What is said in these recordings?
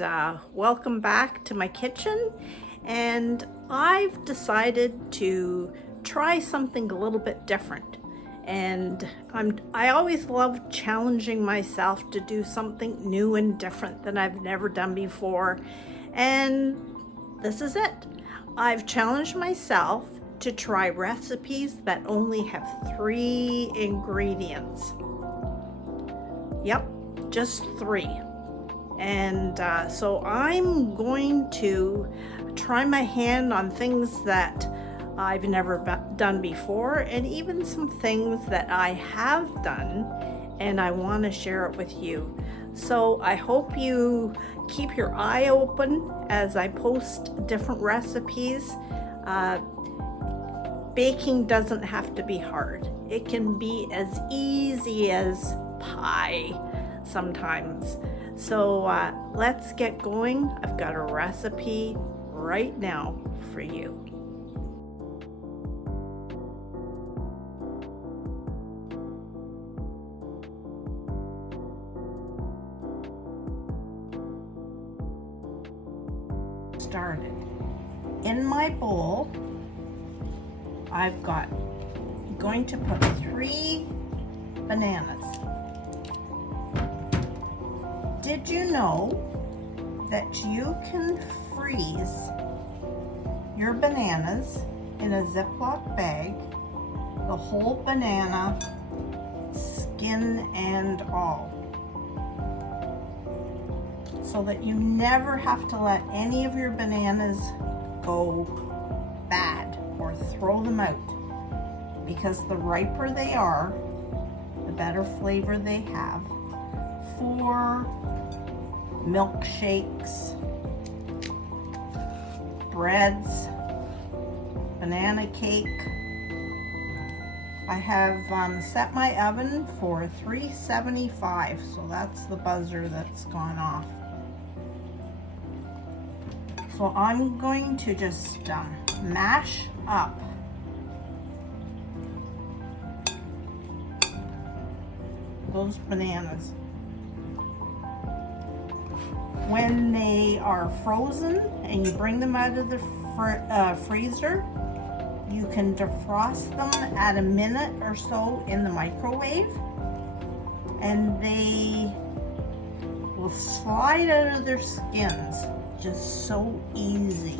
Welcome back to my kitchen, and I've decided to try something a little bit different. And I always love challenging myself to do something new and different that I've never done before, and this is it. I've challenged myself to try recipes that only have 3 ingredients. Yep, just 3. And so I'm going to try my hand on things that I've never done before, and even some things that I have done, and I want to share it with you. So I hope you keep your eye open as I post different recipes. Baking doesn't have to be hard. It can be as easy as pie sometimes. So let's get going. I've got a recipe right now for you. Started. In my bowl, I'm going to put 3 bananas. Did you know that you can freeze your bananas in a Ziploc bag, the whole banana, skin and all, so that you never have to let any of your bananas go bad or throw them out, because the riper they are, the better flavor they have for milkshakes, breads, banana cake. I have set my oven for 375, so that's the buzzer that's gone off. So I'm going to just mash up those bananas. When they are frozen and you bring them out of the freezer, you can defrost them at a minute or so in the microwave, and they will slide out of their skins just so easy.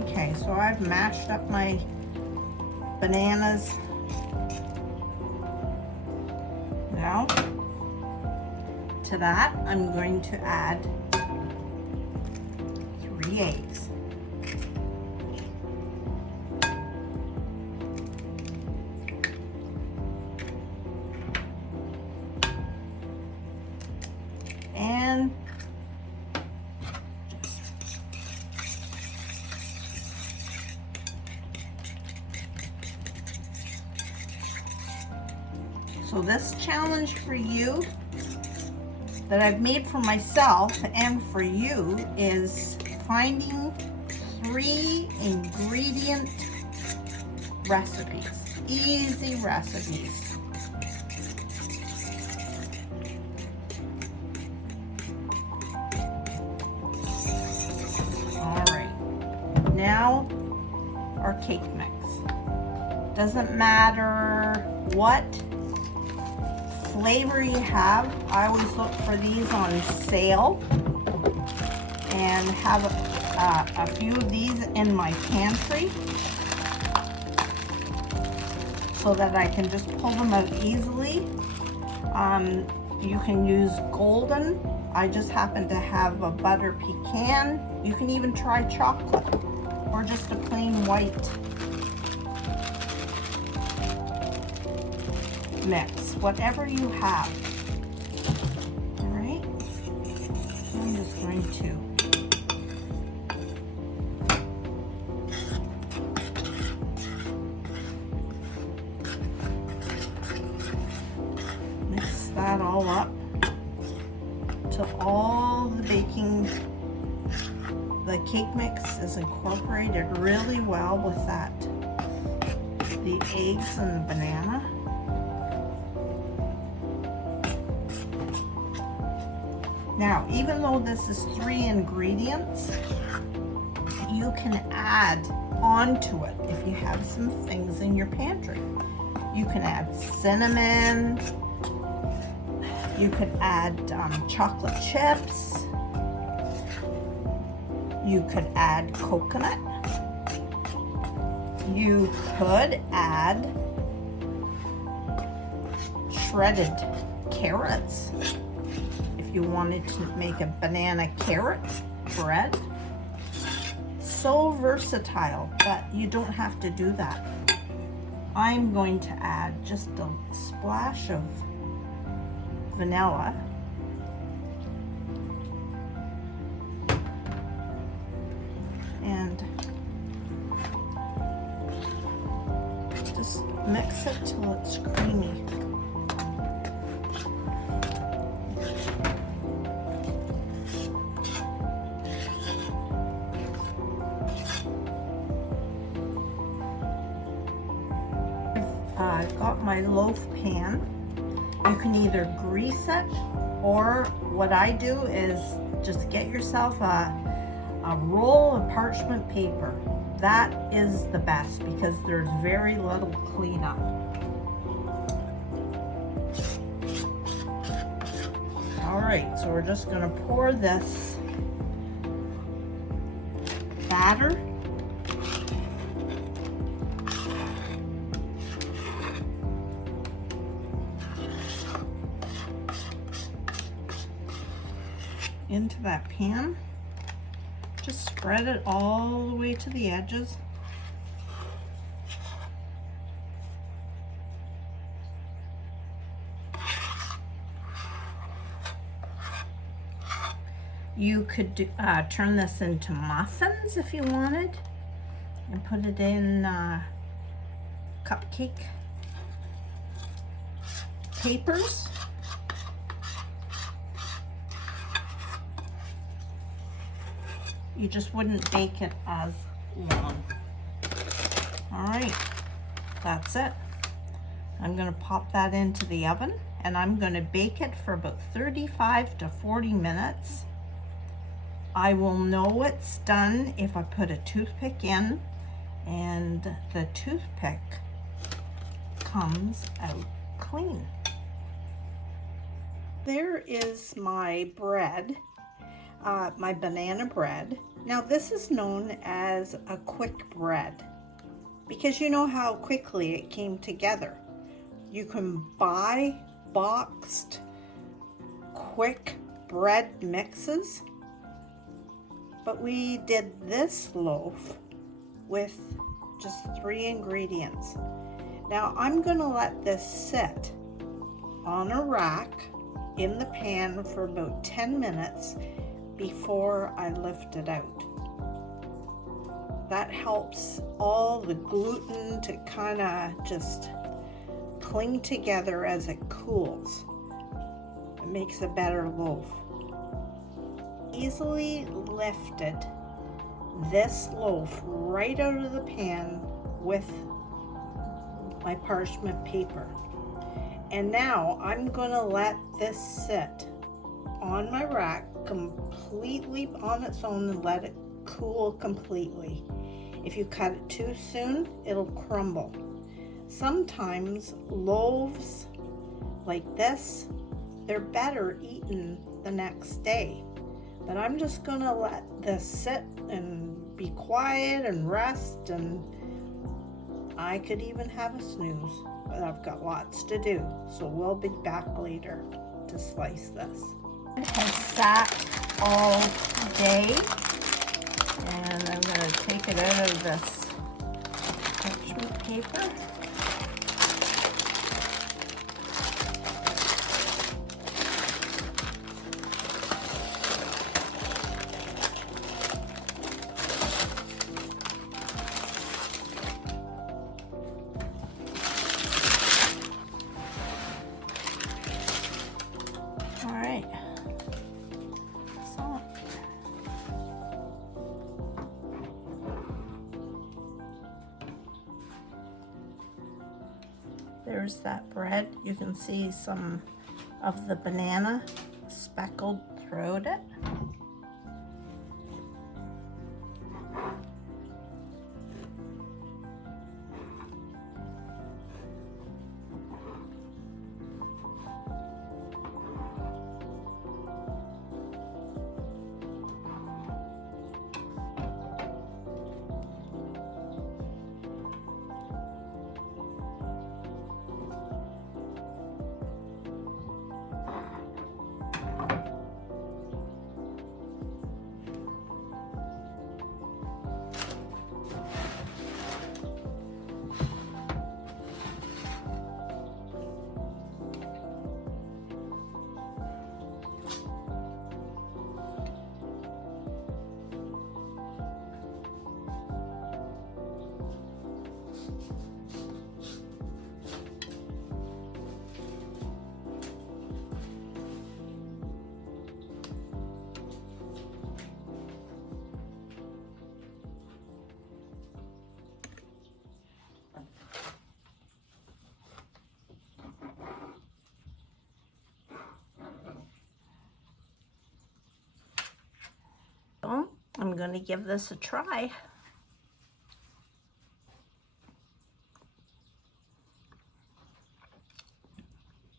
Okay, so I've mashed up my bananas. Now, to that, I'm going to add 3 eggs. And so this challenge for you that I've made for myself and for you is finding 3 ingredient recipes, easy recipes. All right, now our cake mix. Doesn't matter what flavor you have. I always look for these on sale and have a few of these in my pantry so that I can just pull them out easily. You can use golden. I just happen to have a butter pecan. You can even try chocolate or just a plain white mix, whatever you have. All right, I'm just going to mix that all up till all the cake mix is incorporated really well with that the eggs and the banana. Now, even though this is 3 ingredients, you can add onto it if you have some things in your pantry. You can add cinnamon, you could add chocolate chips, you could add coconut, you could add shredded carrots if you wanted to make a banana carrot bread. So versatile, but you don't have to do that. I'm going to add just a splash of vanilla. And just mix it till it's creamy. I've got my loaf pan. You can either grease it, or what I do is just get yourself a roll of parchment paper. That is the best because there's very little cleanup. All right, so we're just gonna pour this batter into that pan. Just spread it all the way to the edges. You could do, turn this into muffins if you wanted, and put it in cupcake papers. You just wouldn't bake it as long. All right, that's it. I'm gonna pop that into the oven, and I'm gonna bake it for about 35 to 40 minutes. I will know it's done if I put a toothpick in, and the toothpick comes out clean. There is my bread. My banana bread. Now this is known as a quick bread because you know how quickly it came together. You can buy boxed quick bread mixes, but we did this loaf with just 3 ingredients. Now I'm gonna let this sit on a rack in the pan for about 10 minutes before I lift it out. That helps all the gluten to kind of just cling together as it cools. It makes a better loaf. Easily lifted this loaf right out of the pan with my parchment paper. And now I'm gonna let this sit on my rack completely on its own and let it cool completely. If you cut it too soon, it'll crumble. Sometimes loaves like this, they're better eaten the next day. But I'm just gonna let this sit and be quiet and rest, and I could even have a snooze, but I've got lots to do. So we'll be back later to slice this. It has sat all day, and I'm going to take it out of this parchment paper. All right. There's that bread. You can see some of the banana speckled throughout it. So I'm going to give this a try.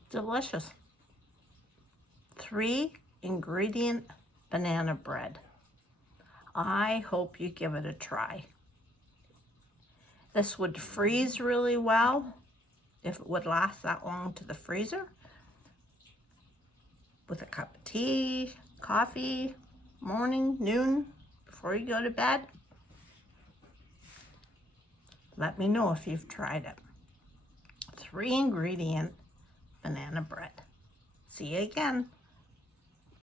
Delicious. 3-ingredient banana bread. I hope you give it a try. This would freeze really well if it would last that long to the freezer. With a cup of tea, coffee, morning, noon, before you go to bed. Let me know if you've tried it. 3-ingredient banana bread. See you again.